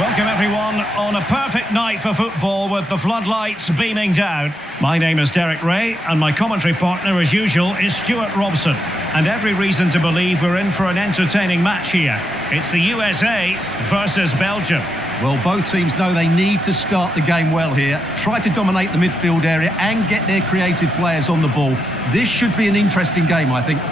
Welcome everyone on a perfect night for football with the floodlights beaming down. My name is Derek Ray and my commentary partner as usual is Stuart Robson. And every reason to believe we're in for an entertaining match here. It's the USA versus Belgium. Well, both teams know they need to start the game well here. Try to dominate the midfield area and get their creative players on the ball. This should be an interesting game, I think.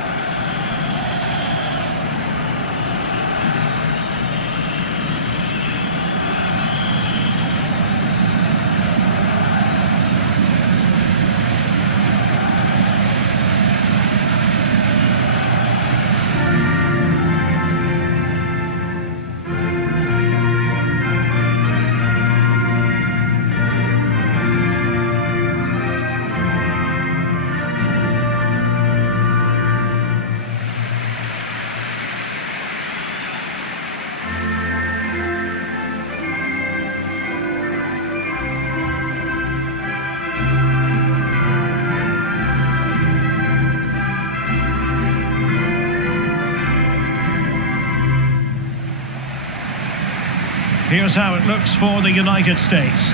Here's how it looks for the United States.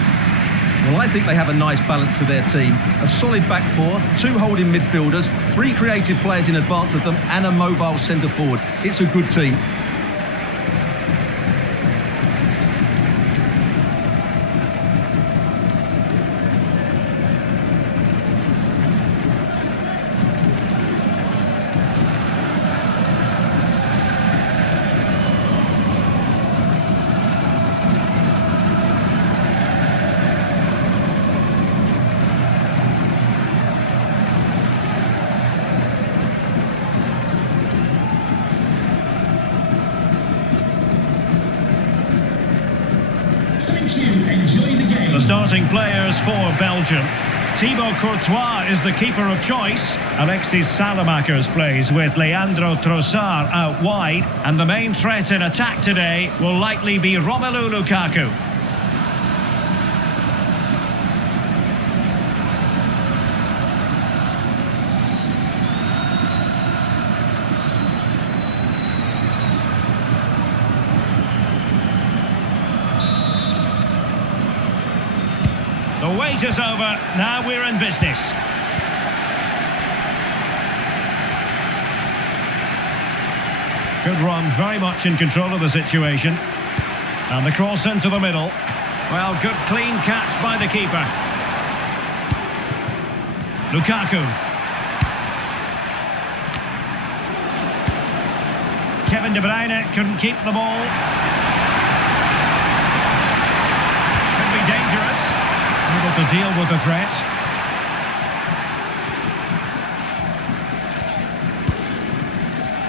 Well, I think they have a nice balance to their team. A solid back four, 2 holding midfielders, 3 creative players in advance of them, and a mobile centre forward. It's a good team. The starting players for Belgium. Thibaut Courtois is the keeper of choice. Alexis Salamakers plays with Leandro Trossard out wide. And the main threat in attack today will likely be Romelu Lukaku. The wait is over, now we're in business. Good run, very much in control of the situation. And the cross into the middle. Well, good clean catch by the keeper. Lukaku. Kevin De Bruyne couldn't keep the ball. Could be dangerous. Able to deal with the threat.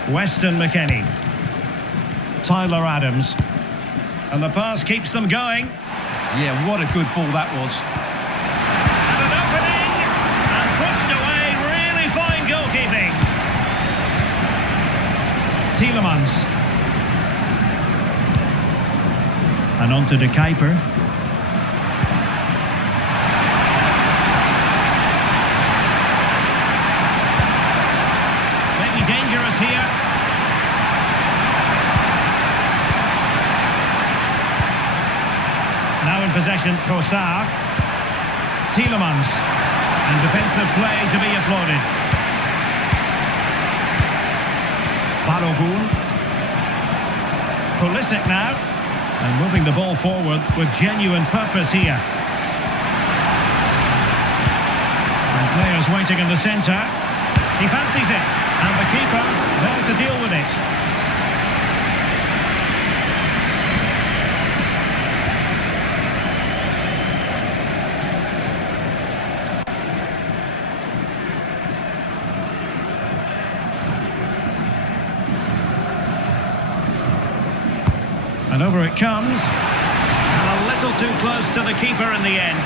Weston McKennie. Tyler Adams. And the pass keeps them going. Yeah, what a good ball that was. And an opening. And pushed away. Really fine goalkeeping. Tielemans. And on to De Kuiper. Dangerous here. Now in possession, Trossard. Tielemans. And defensive play to be applauded. Balogun. Pulisic now. And moving the ball forward with genuine purpose here. And players waiting in the centre. He fancies it. And the keeper there to deal with it. And over it comes. And a little too close to the keeper in the end.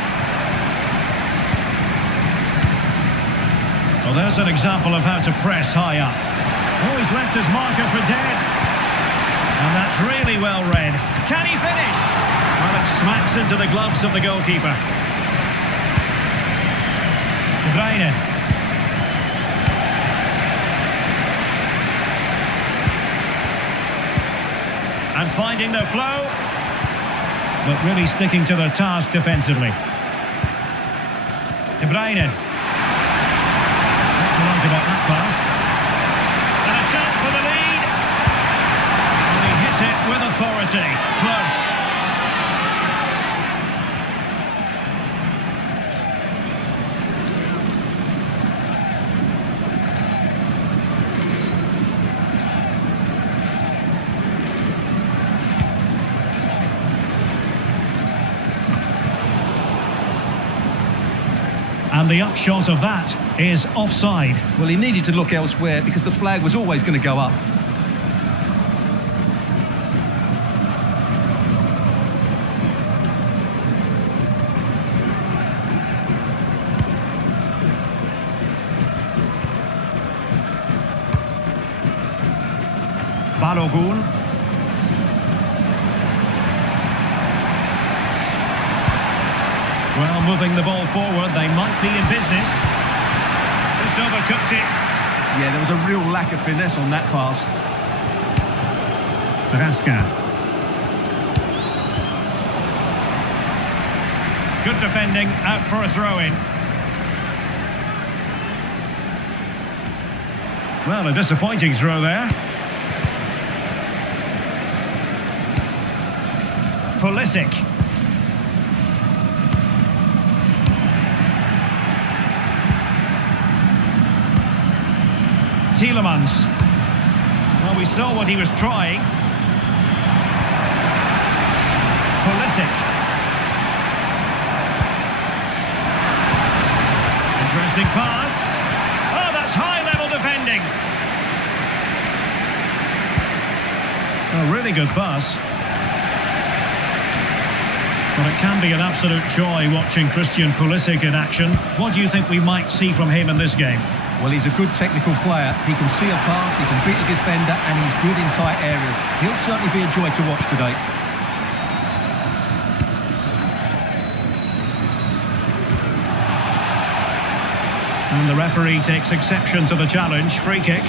Well, there's an example of how to press high up. Oh, he's left his marker for dead. And that's really well read. Can he finish? Well, it smacks into the gloves of the goalkeeper. De Bruyne. And finding the flow. but really sticking to their task defensively. De Bruyne. Not too long about that pass. And a chance for the lead. And he hit it with authority. Close. And the upshot of that is offside. Well, he needed to look elsewhere because the flag was always going to go up. Balogun. Well, moving the ball forward, they might be in business. Just overcooked it. Yeah, there was a real lack of finesse on that pass. Rasca. Good defending, out for a throw-in. Well, a disappointing throw there. Pulisic. Tielemans. Well, we saw what he was trying. Pulisic. Interesting pass. Oh, that's high-level defending. A really good pass. But it can be an absolute joy watching Christian Pulisic in action. What do you think we might see from him in this game? Well, he's a good technical player. He can see a pass, he can beat a defender, and he's good in tight areas. He'll certainly be a joy to watch today. And the referee takes exception to the challenge. Free kick.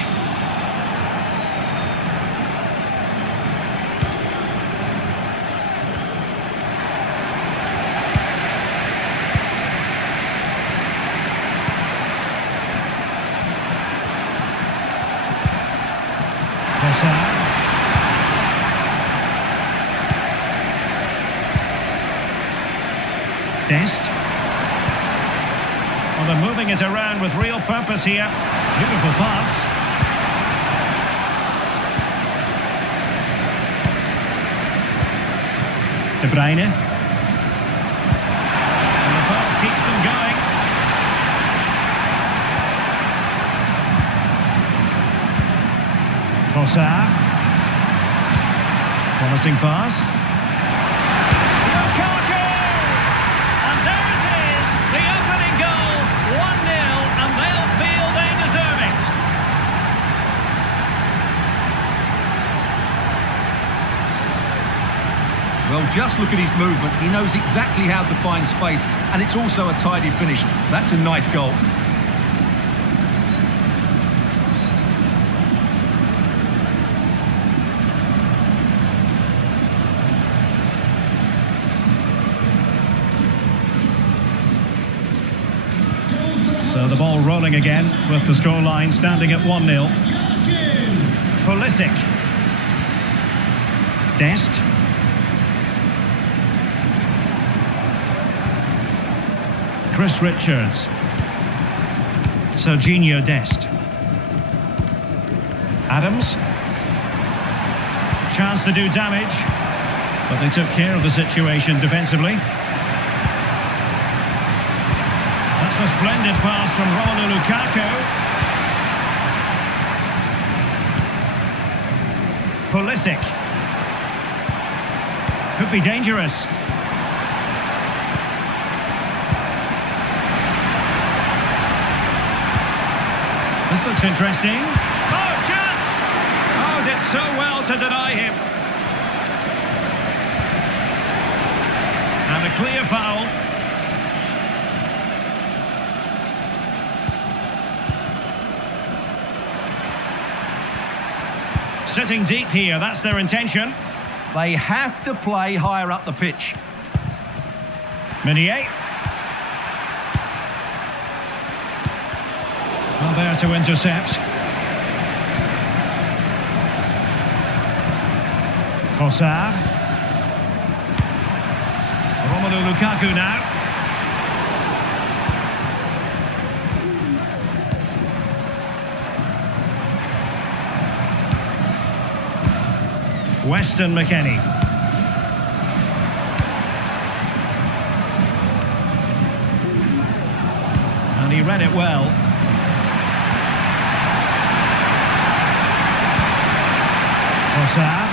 Dest. Well, they're moving it around with real purpose here. Beautiful pass. De Bruyne. And the pass keeps them going. Trossard. Promising pass. Lukaku! And there it is, the opening goal, 1-0, and they'll feel they deserve it. Well, just look at his movement. He knows exactly how to find space, and it's also a tidy finish. That's a nice goal. So the ball rolling again with the scoreline standing at 1-0. Pulisic. Dest. Chris Richards. Serginho Dest. Adams. Chance to do damage, but they took care of the situation defensively. That's a splendid pass from Romelu Lukaku. Pulisic. Could be dangerous. This looks interesting. Oh, chance! Oh, did so well to deny him. And a clear foul. Sitting deep here, that's their intention. They have to play higher up the pitch. Meunier. Well, there to intercept. Trossard. Romelu Lukaku now. Weston McKennie. And he read it well. Trossard.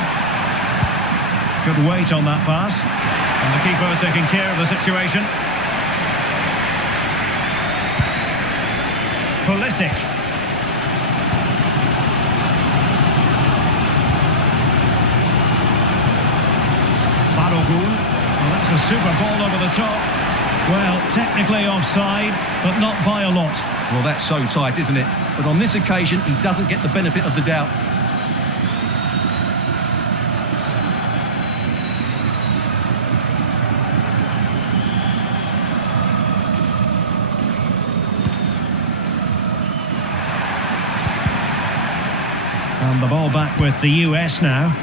Good weight on that pass. And the keeper taking care of the situation. Pulisic. Balogun. Well, that's a super ball over the top. Well, technically offside, but not by a lot. Well, that's so tight, isn't it? But on this occasion, he doesn't get the benefit of the doubt. And the ball back with the US now.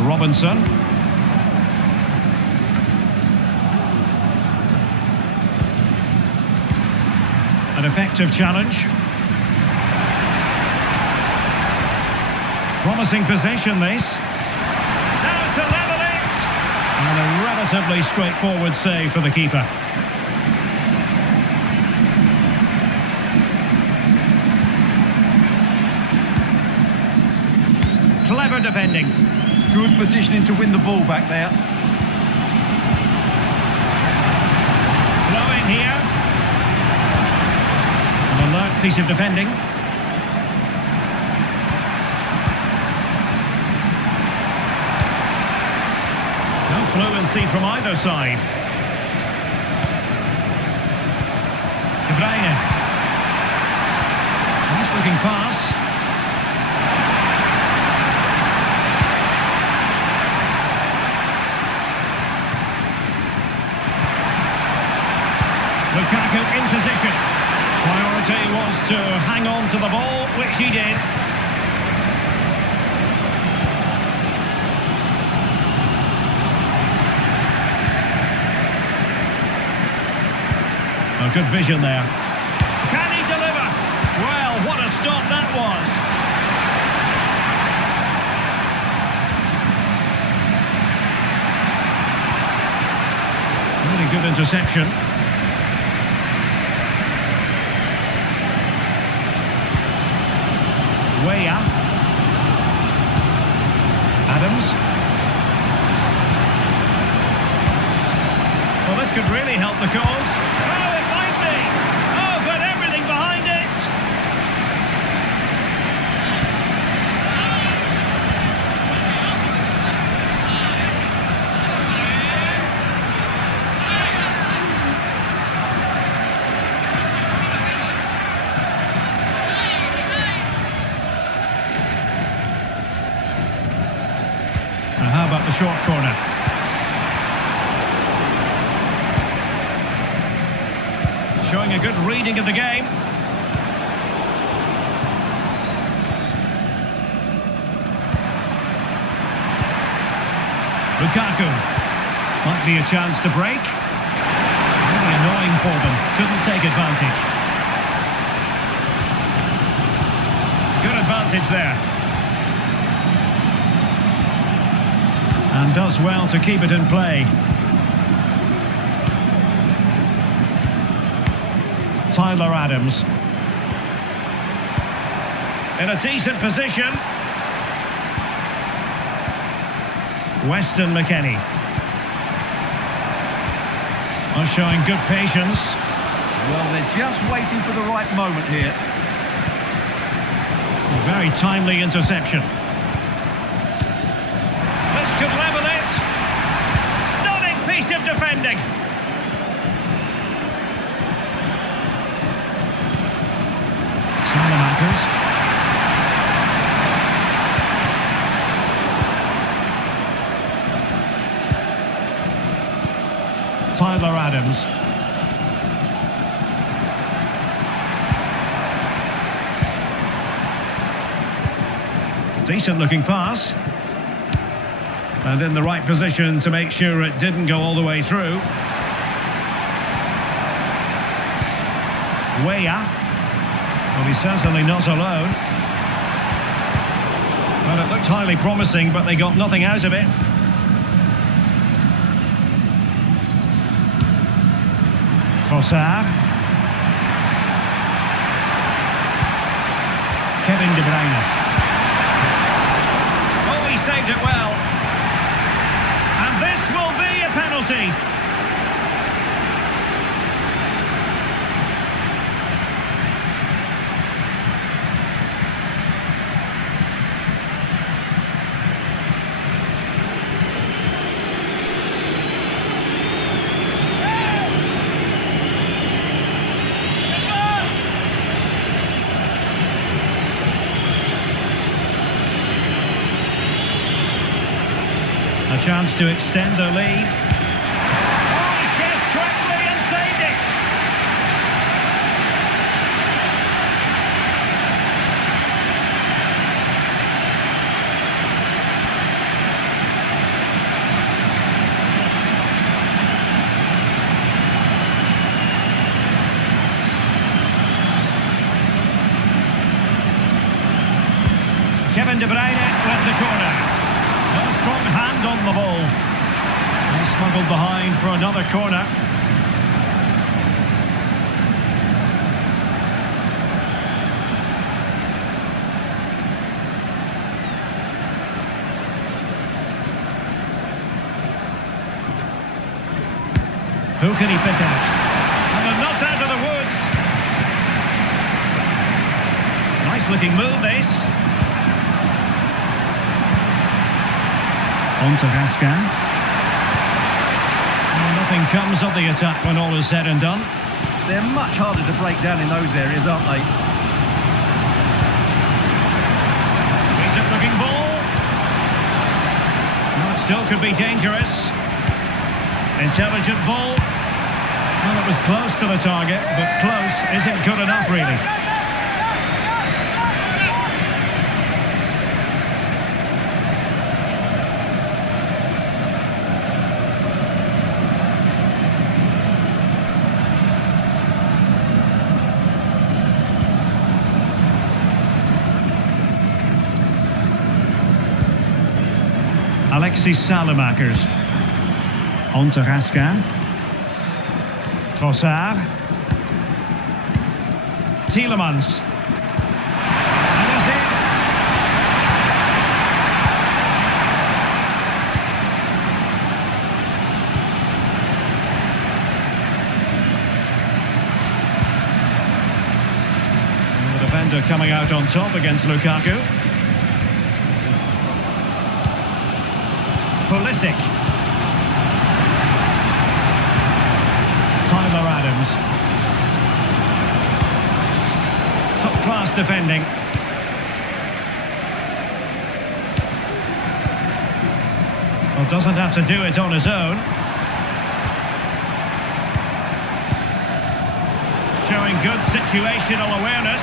Robinson. An effective challenge. Promising possession, this. Now to level it! And a relatively straightforward save for the keeper. Clever defending. Good positioning to win the ball back there. Flowing here. An alert piece of defending. No fluency from either side. De Bruyne. Nice looking pass. Lukaku in position. Priority was to hang on to the ball, which he did. A good vision there. Can he deliver? Well, what a stop that was. Really good interception. Weah. Adams. Well, this could really help the cause. Oh, it might be. Oh, got everything behind it. Now, how about the short corner? Showing a good reading of the game. Lukaku. Might be a chance to break. Really annoying for them. Couldn't take advantage. Good advantage there. And does well to keep it in play. Tyler Adams. In a decent position. Weston McKennie. Showing good patience. Well, they're just waiting for the right moment here. A very timely interception. This could level it. defending. Salamakers. Tyler Adams. Decent looking pass. And in the right position to make sure it didn't go all the way through. Weah. Well, he's certainly not alone. Well, it looked highly promising, but they got nothing out of it. Trossard. Kevin De Bruyne. Oh, he saved it well. And this will be a penalty. A chance to extend the lead. Oh, he's guessed correctly and saved it! Kevin De Bruyne left the corner. A strong hand on the ball. And smuggled behind for another corner. Who can he pick out? And they're not out of the woods. Nice looking move, this. On to Raskin. Nothing comes of the attack when all is said and done. They're much harder to break down in those areas, aren't they? Decent looking ball. No, it still could be dangerous. Intelligent ball. Well, it was close to the target, but close isn't good enough, really. Alexis Salamakers. On to Raskin. Trossard. Tielemans. And he's in. And the defender coming out on top against Lukaku. Pulisic. Tyler Adams. Top-class defending. Well, doesn't have to do it on his own. Showing good situational awareness.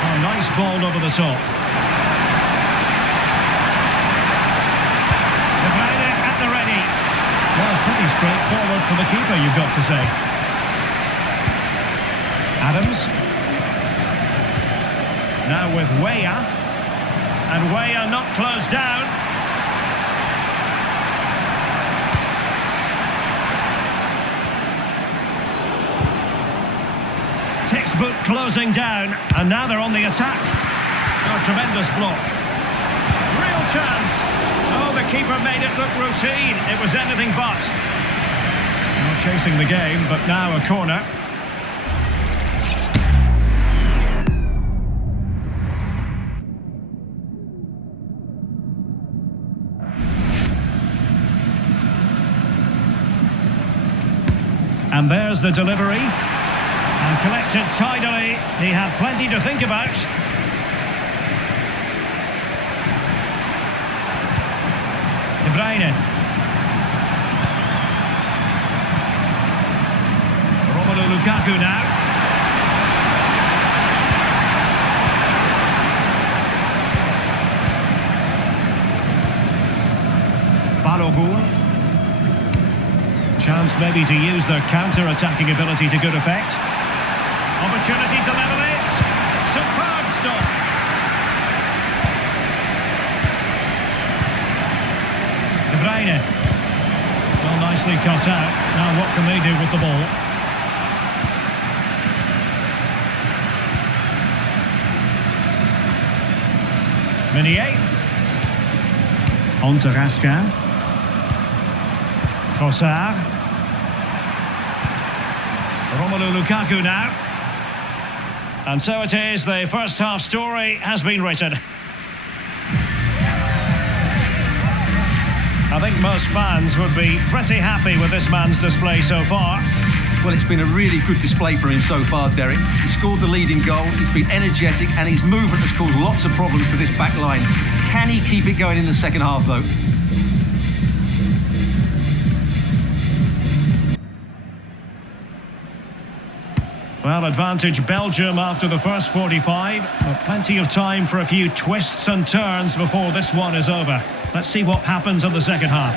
Oh, nice ball over the top. Well, pretty straightforward for the keeper, you've got to say. Adams. Now with Weah. And Weah not closed down. Textbook closing down. And now they're on the attack. Oh, tremendous block. Real chance. Oh, the keeper made it look routine. It was anything but. Not chasing the game, but now a corner. And there's the delivery. And collected tidily. He had plenty to think about. De Bruyne. Romelu Lukaku now. Balogun. Chance maybe to use their counter-attacking ability to good effect. Opportunity to level it. Superb stop. De Bruyne. Well, nicely cut out. Now what can they do with the ball? Meunier. On to Raskin. Trossard. Romelu Lukaku now. And so it is, the first half story has been written. I think most fans would be pretty happy with this man's display so far. Well, it's been a really good display for him so far, Derek. He scored the leading goal, he's been energetic, and his movement has caused lots of problems to this back line. Can he keep it going in the second half, though? Well, advantage Belgium after the first 45, but plenty of time for a few twists and turns before this one is over. Let's see what happens in the second half.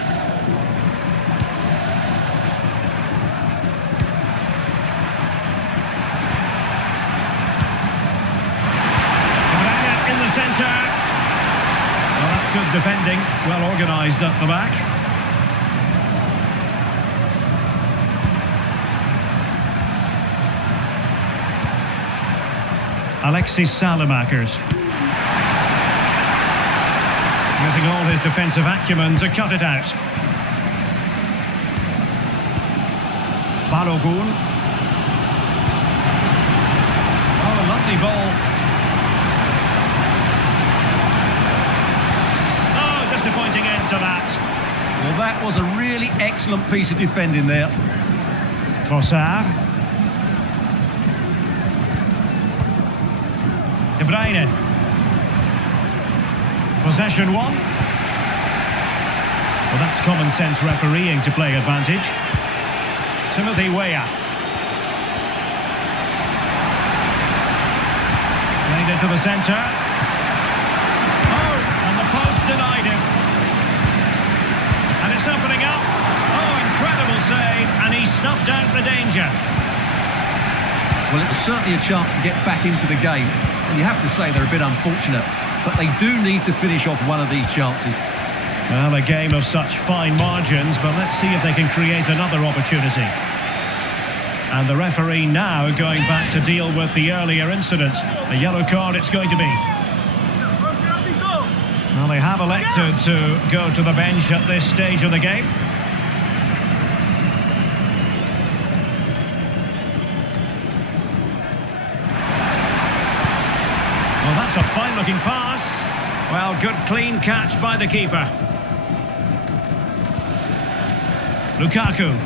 In the centre. Well, that's good defending, well organised at the back. Alexis Salamakers. Using all his defensive acumen to cut it out. Balogun. Oh, a lovely ball. Oh, disappointing end to that. Well, that was a really excellent piece of defending there. Trossard. De Bruyne. Possession one. Well, that's common sense refereeing to play advantage. Timothy Weah. Played into the centre. Oh, and the post denied him. And it's opening up. Oh, incredible save, and he snuffed out the danger. Well, it was certainly a chance to get back into the game. And you have to say they're a bit unfortunate, but they do need to finish off one of these chances. Well, a game of such fine margins, but let's see if they can create another opportunity. And the referee now going back to deal with the earlier incident. A yellow card it's going to be. Well, they have elected to go to the bench at this stage of the game. Well, that's a fine-looking pass. Well, good clean catch by the keeper. Lukaku.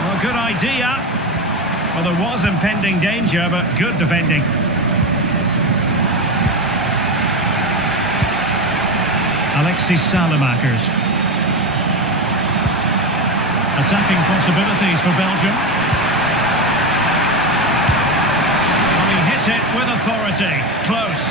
Well, good idea. Well, there was impending danger, but good defending. Alexis Salamakers. Attacking possibilities for Belgium. And he hit it with authority. Close.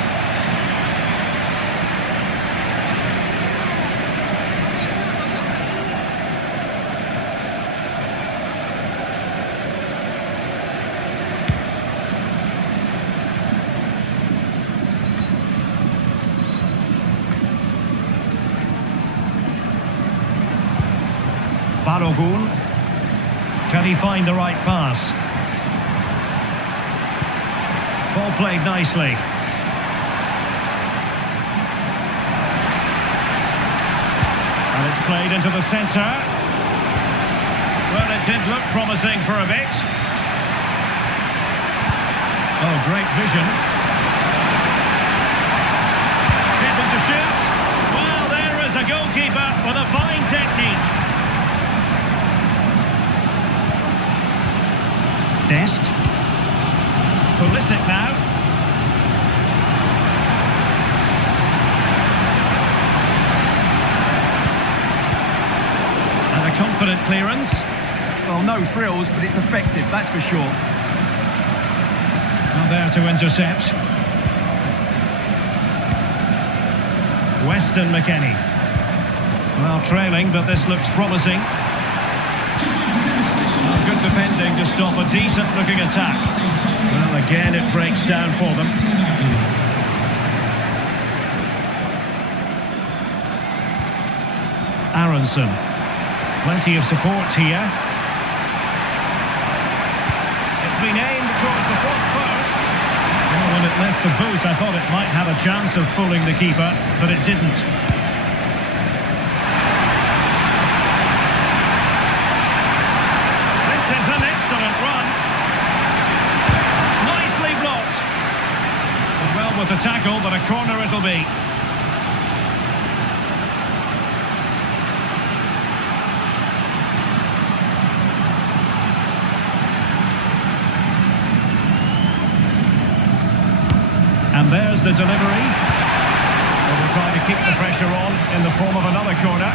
Balogun. Can he find the right pass? Ball played nicely. And it's played into the centre. Well, it did look promising for a bit. Oh, great vision. Able to shoot. clearance. Well, no frills, but it's effective, that's for sure. Now there to intercept. Weston McKennie. Well, trailing, but this looks promising. Well, good defending to stop a decent-looking attack. Well, again, it breaks down for them. Aronson. Plenty of support here. It's been aimed towards the front post. Well, when it left the boot, I thought it might have a chance of fooling the keeper, but it didn't. This is an excellent run. Nicely blocked. But well with the tackle, but a corner it'll be. And there's the delivery. Well, they're trying to keep the pressure on in the form of another corner.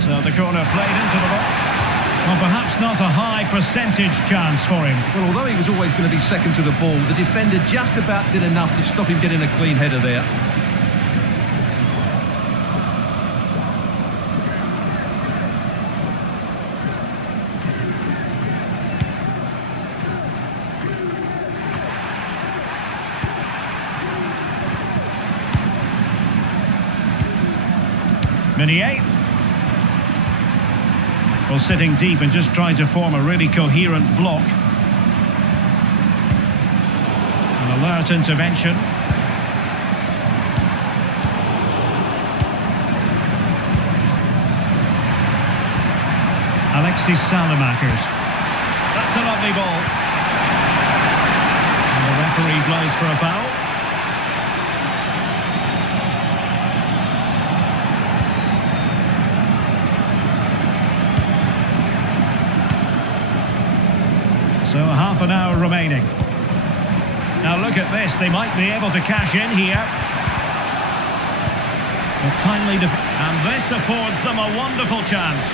So the corner played into the box. Well, perhaps not a high percentage chance for him. Well, although he was always going to be second to the ball, the defender just about did enough to stop him getting a clean header there. Meunier. Well, sitting deep and just trying to form a really coherent block. An alert intervention. Alexis Salamakers. That's a lovely ball. And the referee blows for a foul. So half an hour remaining. Now look at this, they might be able to cash in here. And this affords them a wonderful chance.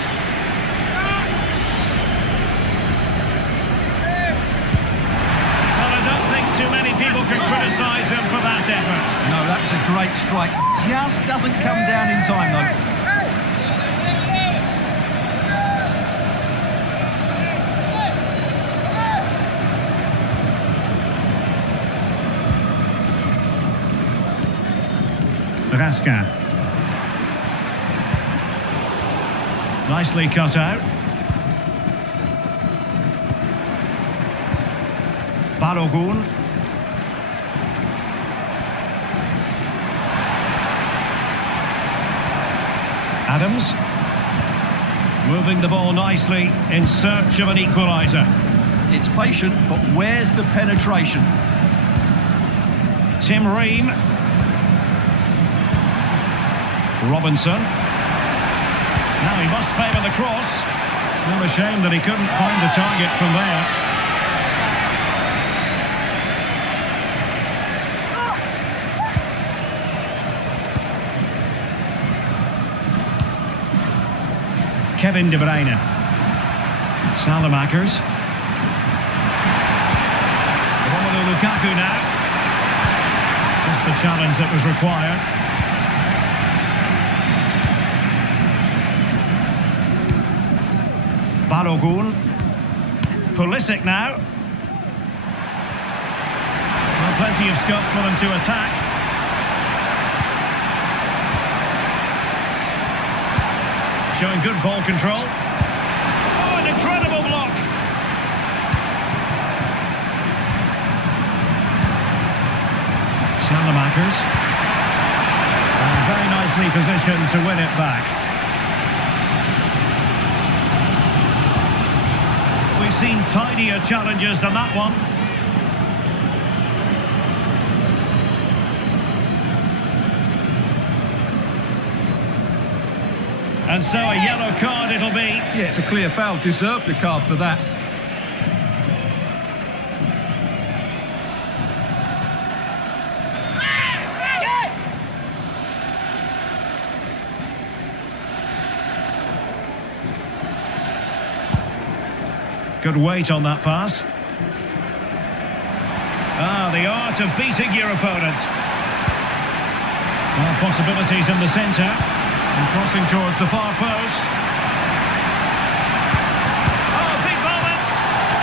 Well, I don't think too many people can criticise him for that effort. No, that was a great strike. Just doesn't come down in time, though. Raskin. Nicely cut out. Balogun. Adams. Moving the ball nicely in search of an equaliser. It's patient, but where's the penetration? Tim Ream. Robinson. Now he must favour the cross. Well, a shame that he couldn't find the target from there. Kevin De Bruyne. Salamakers. Romelu Lukaku now. That's the challenge that was required. Balogun. Pulisic now. Well, plenty of scope for them to attack. Showing good ball control. Oh, an incredible block. Salamakers. And very nicely positioned to win it back. We've seen tidier challenges than that one. And so a yellow card it'll be. Yeah, it's a clear foul. Deserved a card for that. Good weight on that pass. Ah, the art of beating your opponent. Well, possibilities in the centre. And crossing towards the far post. Oh, big moment!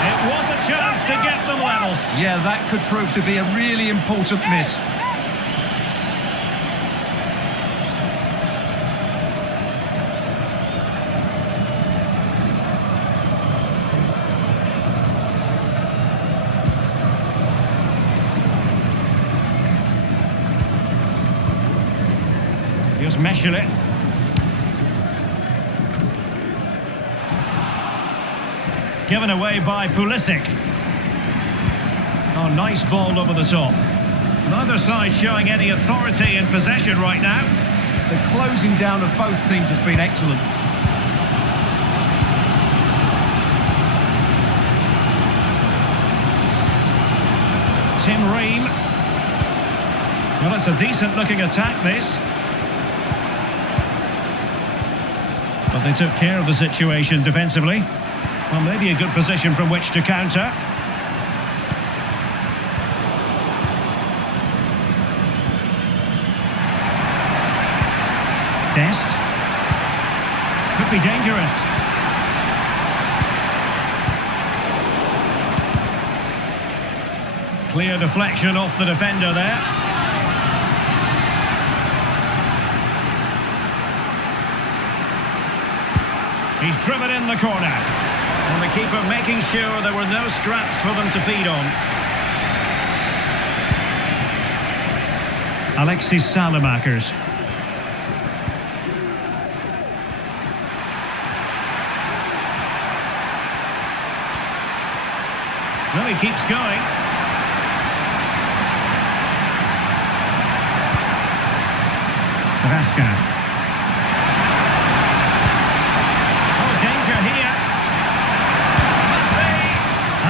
It was a chance to get them level. Yeah, that could prove to be a really important miss. Here's Meshele. Given away by Pulisic. Oh, nice ball over the top. Neither side showing any authority in possession right now. The closing down of both teams has been excellent. Tim Ream. Well, it's a decent looking attack, this. But they took care of the situation defensively. Well, maybe a good position from which to counter. Dest. Could be dangerous. Clear deflection off the defender there. He's driven in the corner. And the keeper making sure there were no scraps for them to feed on. Alexis Salamakers. Well, he keeps going. Vasca.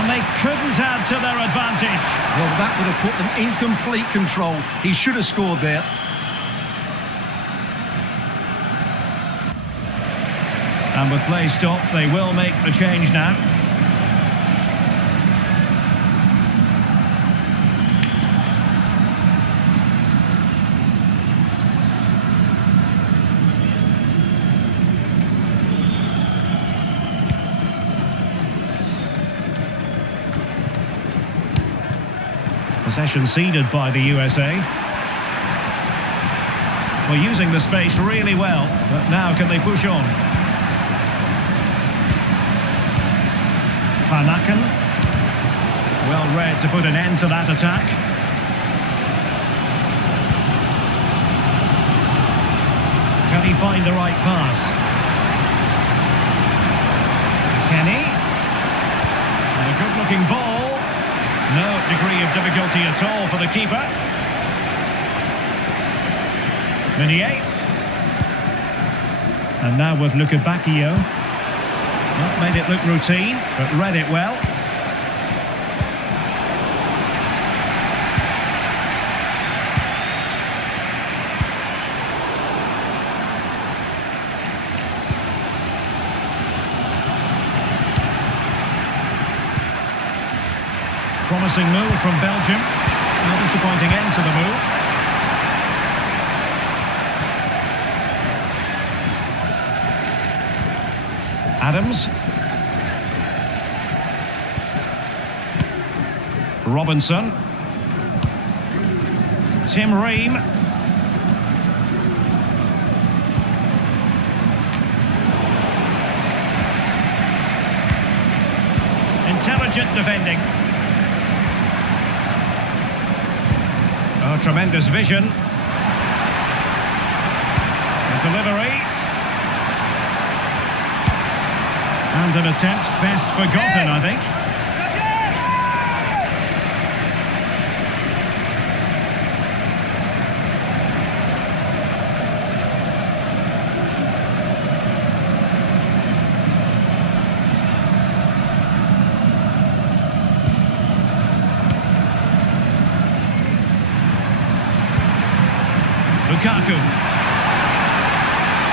They couldn't add to their advantage. Well, that would have put them in complete control. He should have scored there. And with play stopped, they will make the change now. Possession ceded by the USA. Well, using the space really well, but now can they push on? Panaken. Well read to put an end to that attack. Can he find the right pass? Kenny. And a good-looking ball. No degree of difficulty at all for the keeper. Meunier. And now with Lukebakio. Not made it look routine, but read it well. Promising move from Belgium. No disappointing end to the move. Adams. Robinson. Tim Ream. Intelligent defending. Oh, tremendous vision. The delivery. And an attempt best forgotten, I think. Lukaku.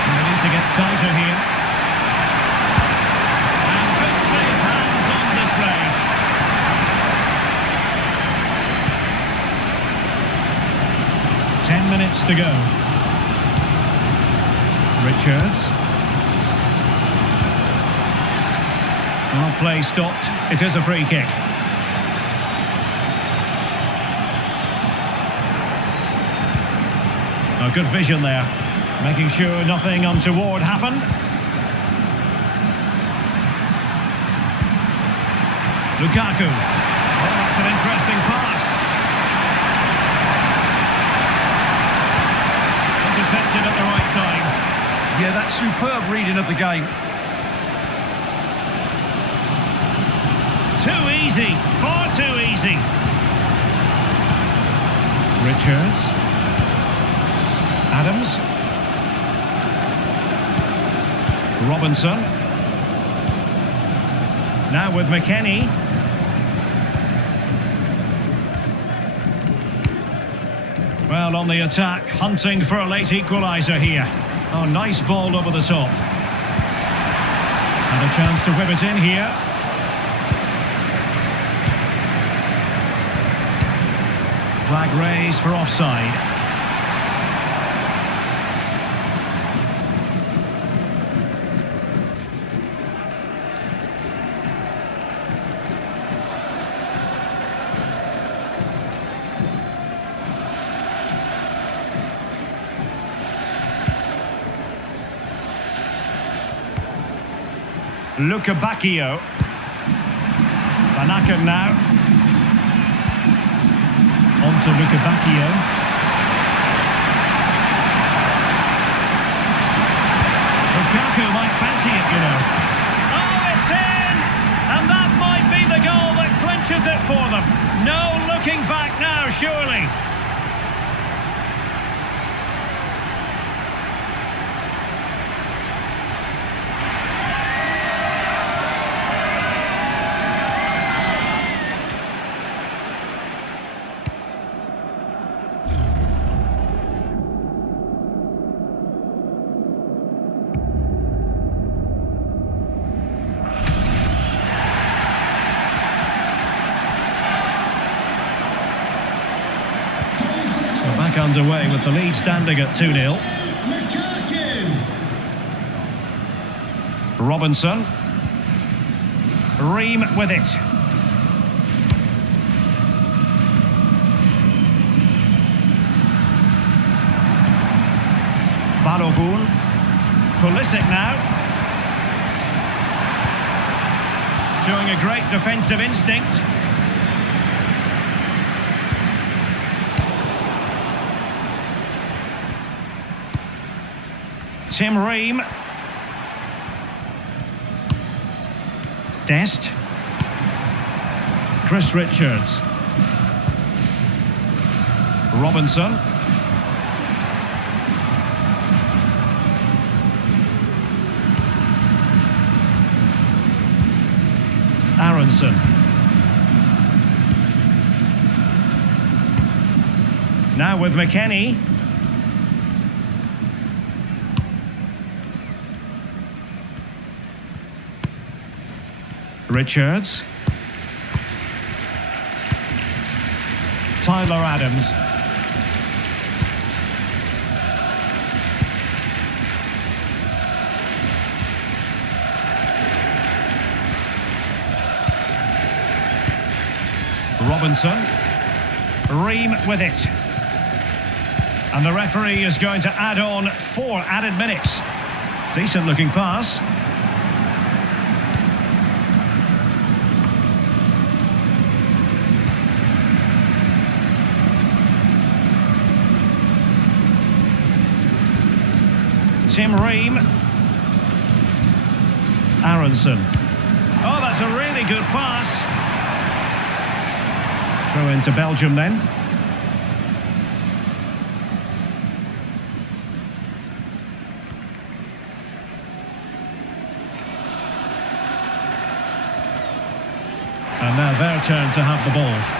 They need to get tighter here. And good safe hands on display. Minutes to go. Richards. Well, play stopped. It is a free kick. A good vision there, making sure nothing untoward happened. Lukaku. Oh, that's an interesting pass. Intercepted at the right time. Yeah, that's superb reading of the game. Too easy, far too easy. Richards. Adams. Robinson. Now with McKennie. Well, on the attack, hunting for a late equaliser here. Oh, nice ball over the top. And a chance to whip it in here. Flag raised for offside. Lukabakio. Vanaken now. On to Lukabakio. Lukaku might fancy it, you know. Oh, it's in! And that might be the goal that clinches it for them. No looking back now, surely. Back underway with the lead standing at 2-0. Robinson. Ream with it. Balogun. Pulisic now. Showing a great defensive instinct. Tim Ream. Dest. Chris Richards. Robinson. Aronson. Now with McKennie. Richards. Tyler Adams. Robinson. Ream with it. And the referee is going to add on 4 added minutes. Decent looking pass. Tim Ream. Aronson. Oh, that's a really good pass. Throw into Belgium then. And now their turn to have the ball.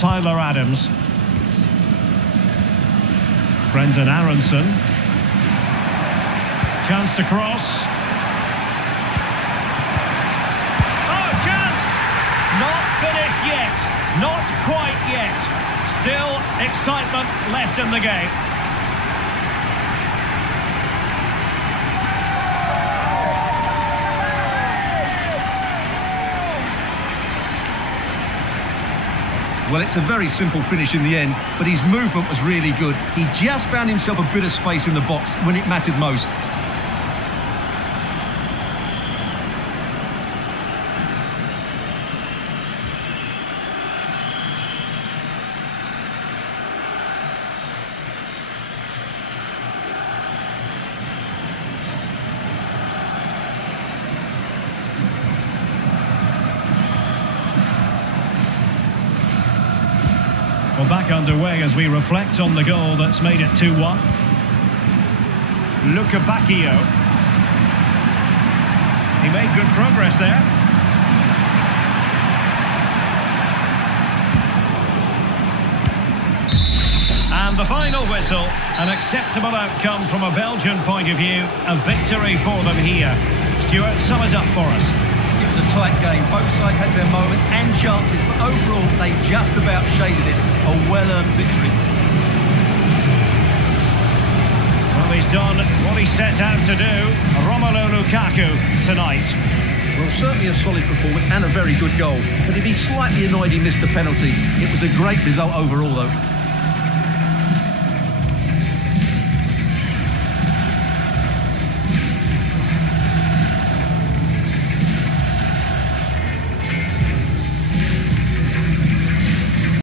Tyler Adams. Brendan Aronson. Chance to cross. Oh, chance! Not finished yet. Not quite yet. Still excitement left in the game. Well, it's a very simple finish in the end, but his movement was really good. He just found himself a bit of space in the box when it mattered most. Well, back underway as we reflect on the goal that's made it 2-1. Lukaku. He made good progress there. And the final whistle, an acceptable outcome from a Belgian point of view, a victory for them here. Stuart, sum it up for us. It was a tight game. Both sides had their moments and chances, but overall they just about shaded it. A well-earned victory. Well, he's done what he set out to do, Romelu Lukaku, tonight. Well, certainly a solid performance and a very good goal, but he'd be slightly annoyed he missed the penalty. It was a great result overall, though.